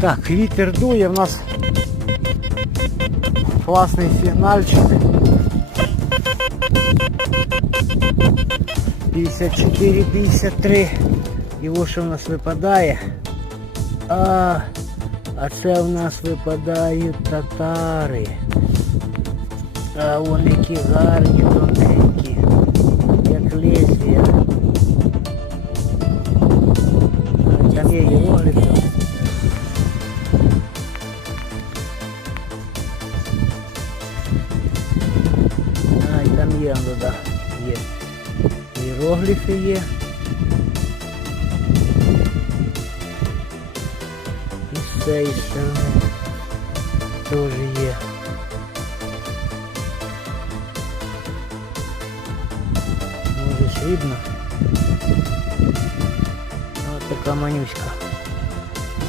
Так, вітер дує, в нас класний сигнальчик. 54-53. І ось що в нас випадає. А, а це в нас випадають татари. А вони які гарні, тоненькі, як лезвія. А, Там є іерогліфи. є, ну да, є. Іерогліфи є. І з цієї сторони теж є. Може ж видно. Ось така манюська.